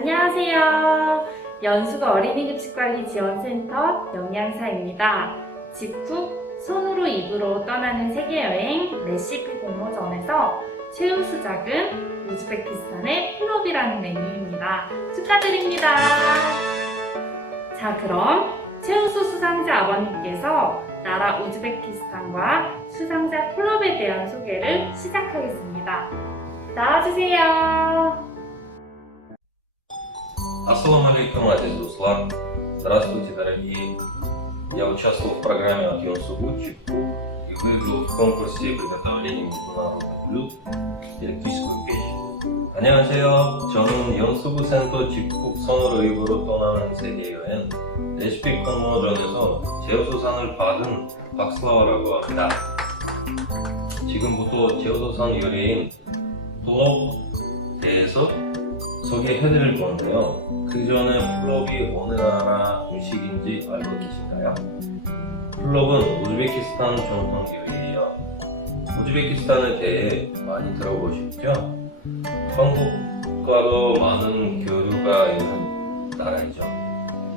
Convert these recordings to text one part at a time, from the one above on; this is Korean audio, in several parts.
안녕하세요. 연수구 어린이 급식관리 지원센터 영양사입니다. 직후 손으로 입으로 떠나는 세계여행 레시피 공모전에서 최우수작은 우즈베키스탄의 플롭이라는 메뉴입니다. 축하드립니다. 자, 그럼 최우수 수상자 아버님께서 나라 우즈베키스탄과 수상자 플롭에 대한 소개를 시작하겠습니다. 나와주세요. Ассаламу алейкум, Азиз Дуслар. Здравствуйте, дорогие. Я участвовал в программе от Йонсугу Чипку и выиграл в конкурсе приготовления международных блюд электрическую печь. 안녕하세요. 저는 연수구 센터 집국 선으로 입으로 떠나는 세계여행 레시피 공모전에서 제우수상을 받은 박슬라와라고 합니다. 지금부터 제우수상 요리인 플롭 대해서 소개해 드릴 건데요. 그 전에 플롭이 어느 나라 음식인지 알고 계신가요? 플롭은 우즈베키스탄 전통 요리예요. 우즈베키스탄에 대해 많이 들어보셨죠? 한국과도 많은 교류가 있는 나라이죠.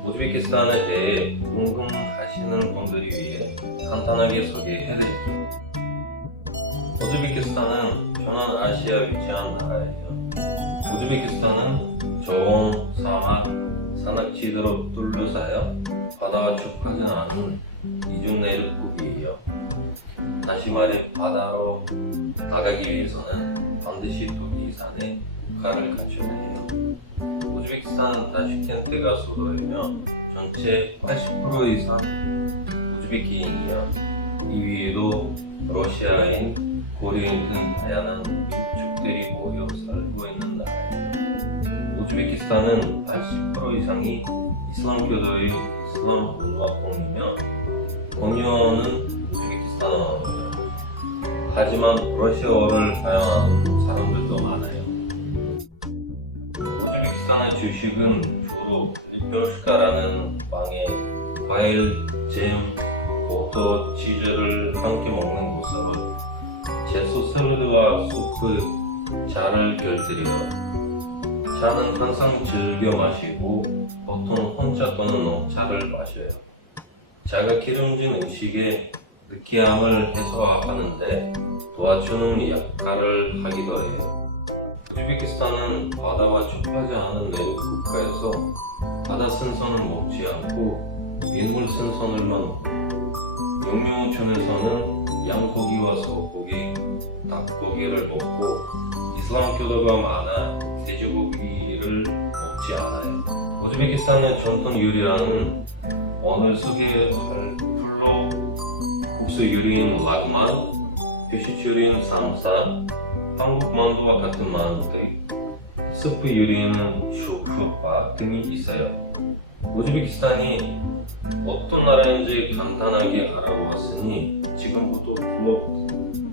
우즈베키스탄에 대해 궁금하시는 분들이 위해 간단하게 소개해드릴게요. 우즈베키스탄은 전남아시아에 위치한 나라예요. 우즈베키스탄은 저온, 사막, 산악지대로 둘러싸여 바다와 촉하지 않은 이중 내륙국이에요. 다시 말해 바다로 나가기 위해서는 반드시 토기 이상의 국가를 갖춰야 해요. 우즈베키스탄은 타슈켄트가 수도이며 전체 80% 이상 우즈베키인이요. 이 위에도 러시아인, 고려인 등 다양한 민족들이 모여 살고. 우즈베키스탄은 80% 이상이 이슬람교도의 이슬람 문화권이며 공유어는 우즈베키스탄어예요. 하지만 러시아어를 사용하는 사람들도 많아요. 우즈베키스탄의 주식은 주로 리표슈카라는 빵에 과일, 잼, 버터, 치즈를 함께 먹는 모습을 채소 샐러드와 수프, 차를 곁들여요. 차는 항상 즐겨 마시고 보통 혼자 또는 녹차를 마셔요. 차가 기름진 음식의 느끼함을 해소하는데 도와주는 역할을 하기도 해요. 우즈베키스탄은 바다와 촉하지 않은 내륙 국가에서 바다 생선을 먹지 않고 민물 생선을만 먹고 영유촌에서는 양고기와 소고기, 닭고기를 먹고 이슬람교도가 많아 돼지고기를 먹지 않아요. 우즈베키스탄의 전통 요리라는 오늘 소개할 풀로 국수 요리인 라그만, 표시 요리인 삼사, 한국 만두와 같은 만두들, 스프 요리는 슈크밥 등이 있어요. 우즈베키스탄이 어떤 나라인지 간단하게 알아보았으니 지금부터 블록,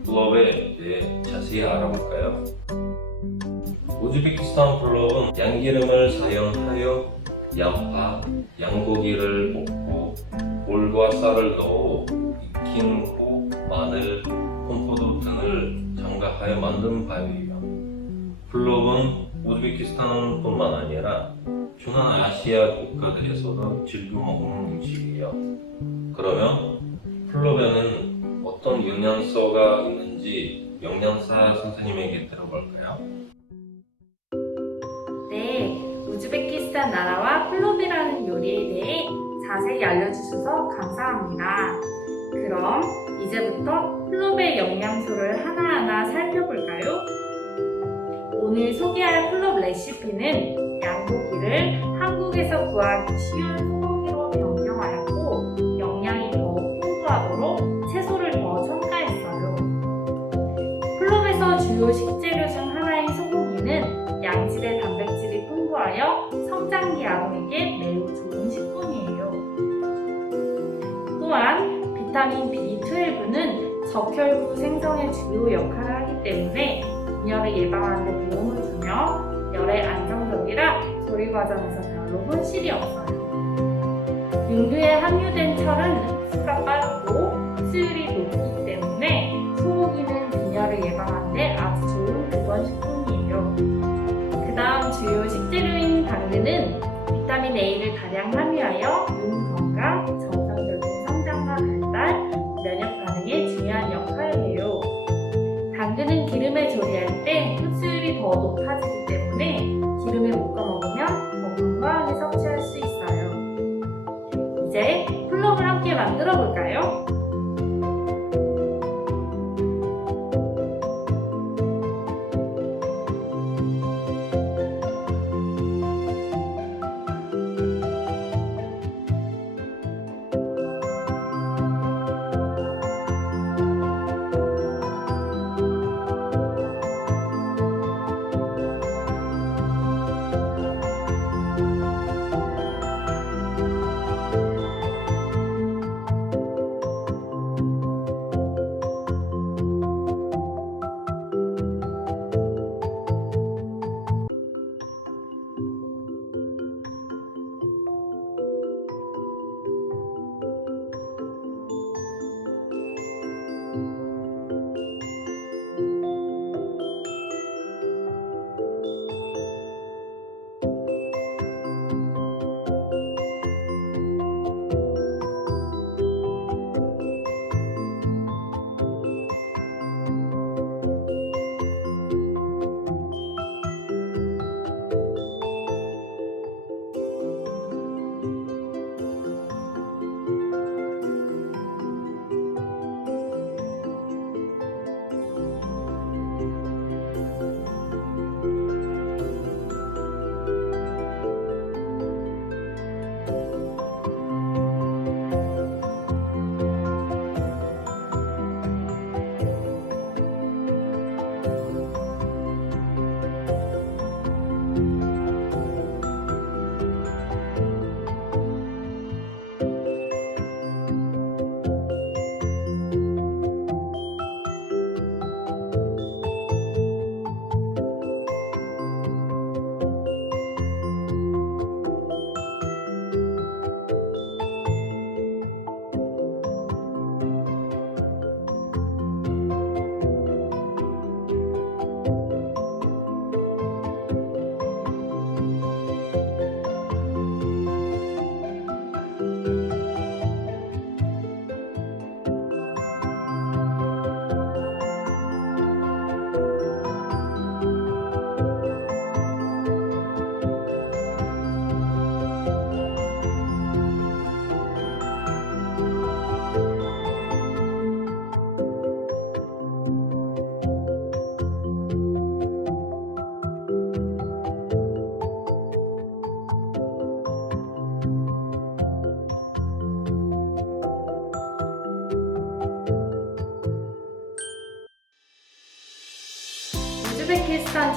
블록에 대해 자세히 알아볼까요? 우즈베키스탄 블록은 양기름을 사용하여 양파, 양고기를 볶고 물과 쌀을 넣어 익힌 후 마늘, 콩포도 등을 첨가하여 만든 밥이에요. 블록은 우즈베키스탄뿐만 아니라 중앙 아시아 국가들에서도 즐겨 먹는 음식이에요. 그러면 플로베는 어떤 영양소가 있는지 영양사 선생님에게 들어볼까요? 우즈베키스탄 나라와 플롭이라는 요리에 대해 자세히 알려주셔서 감사합니다. 그럼 이제부터 플롭의 영양소를 하나하나 살펴볼까요? 오늘 소개할 플롭 레시피는 양고기를 한국에서 구하기 쉬운 비타민 B12는 적혈구 생성의 주요 역할을 하기 때문에 빈혈을 예방하는 데 도움을 주며 열의 안정적이라 조리 과정에서 별로 손실이 없어요. 육류에 함유된 철은 흡수가 빠르고 수율이 높기 때문에 볼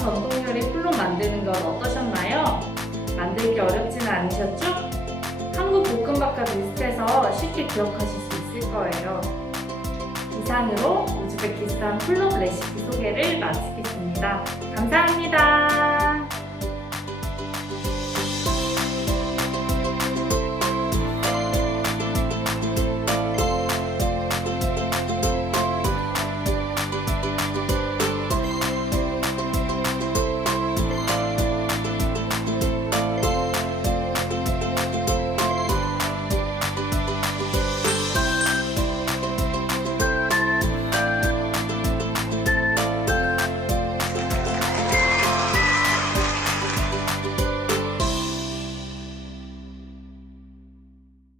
전통 요리 플로 만드는 건 어떠셨나요? 만들기 어렵지는 않으셨죠? 한국 볶음밥과 비슷해서 쉽게 기억하실 수 있을 거예요. 이상으로 우즈베키스탄 플로 레시피 소개를 마치겠습니다. 감사합니다.